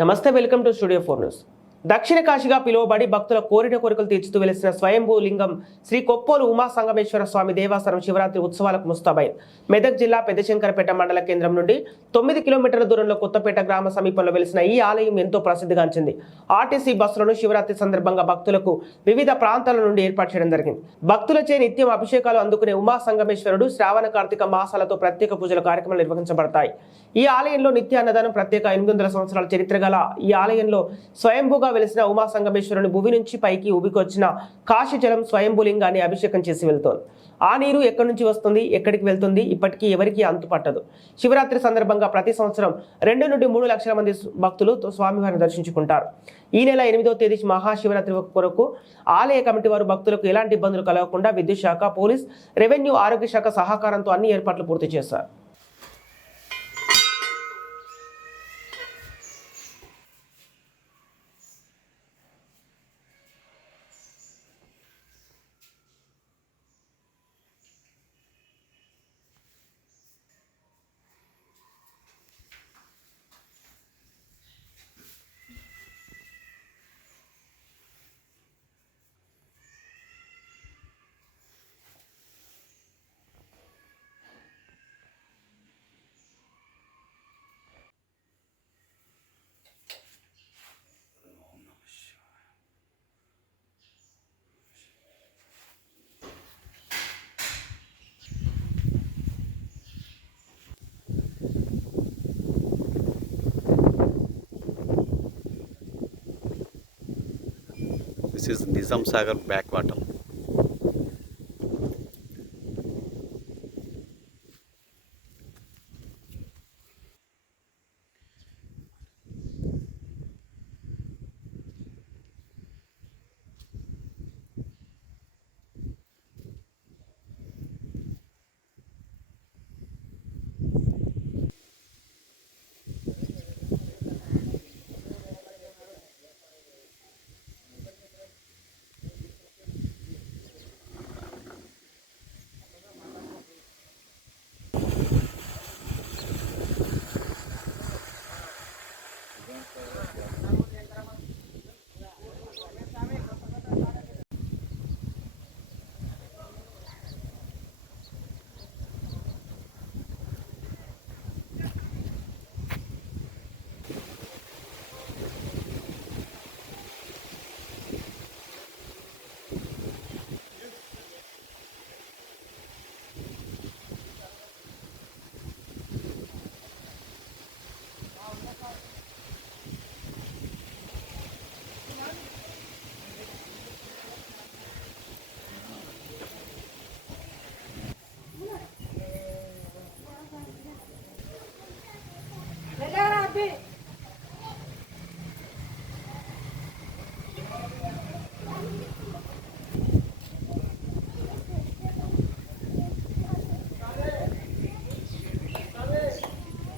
నమస్తే welcome to studio four news. దక్షిణ కాశీగా పిలువబడి భక్తుల కోరిన కోరికలు తీర్చుతూ వెలిసిన స్వయంభూ లింగం శ్రీ కొప్పోలు ఉమా సంగమేశ్వర స్వామి దేవాసనం శివరాత్రి ఉత్సవాలకు ముస్తాబైన్ మెదక్ జిల్లా పెద్దశంకరపేట మండల కేంద్రం నుండి తొమ్మిది కిలోమీటర్ల దూరంలో కొత్తపేట గ్రామ సమీపంలో వెలిసిన ఈ ఆలయం ఎంతో ప్రసిద్ధిగాంచింది ఆర్టీసీ బస్సులను శివరాత్రి సందర్భంగా భక్తులకు వివిధ ప్రాంతాల నుండి ఏర్పాటు చేయడం జరిగింది. భక్తులచే నిత్యం అభిషేకాలు అందుకునే ఉమా సంగమేశ్వరుడు శ్రావణ కార్తీక మాసాలతో ప్రత్యేక పూజల కార్యక్రమాలు నిర్వహించబడతాయి. ఈ ఆలయంలో నిత్య అన్నదానం ప్రత్యేక ఎనిమిది వందల సంవత్సరాల చరిత్ర గల ఈ ఆలయంలో స్వయంభూగా వెలిసిన ఉమాసంగమేశ్వరుని భూమి నుంచి పైకి ఉబికొచ్చిన కాశీజలం స్వయంభూలింగాన్ని అభిషేకం చేసి వెళ్తోంది. ఆ నీరు ఎక్కడి నుంచి వస్తుంది ఎక్కడికి వెళ్తుంది ఇప్పటికీ ఎవరికీ అంతు పట్టదు శివరాత్రి సందర్భంగా ప్రతి సంవత్సరం రెండు నుండి మూడు లక్షల మంది భక్తులు స్వామివారిని దర్శించుకుంటారు. ఈ నెల ఎనిమిదో తేదీ మహాశివరాత్రి కొరకు ఆలయ కమిటీ వారు భక్తులకు ఎలాంటి ఇబ్బందులు కలగకుండా విద్యుత్ శాఖ పోలీస్ రెవెన్యూ ఆరోగ్య శాఖ సహకారంతో అన్ని ఏర్పాట్లు పూర్తి చేశారు. This is Nizam Sagar backwater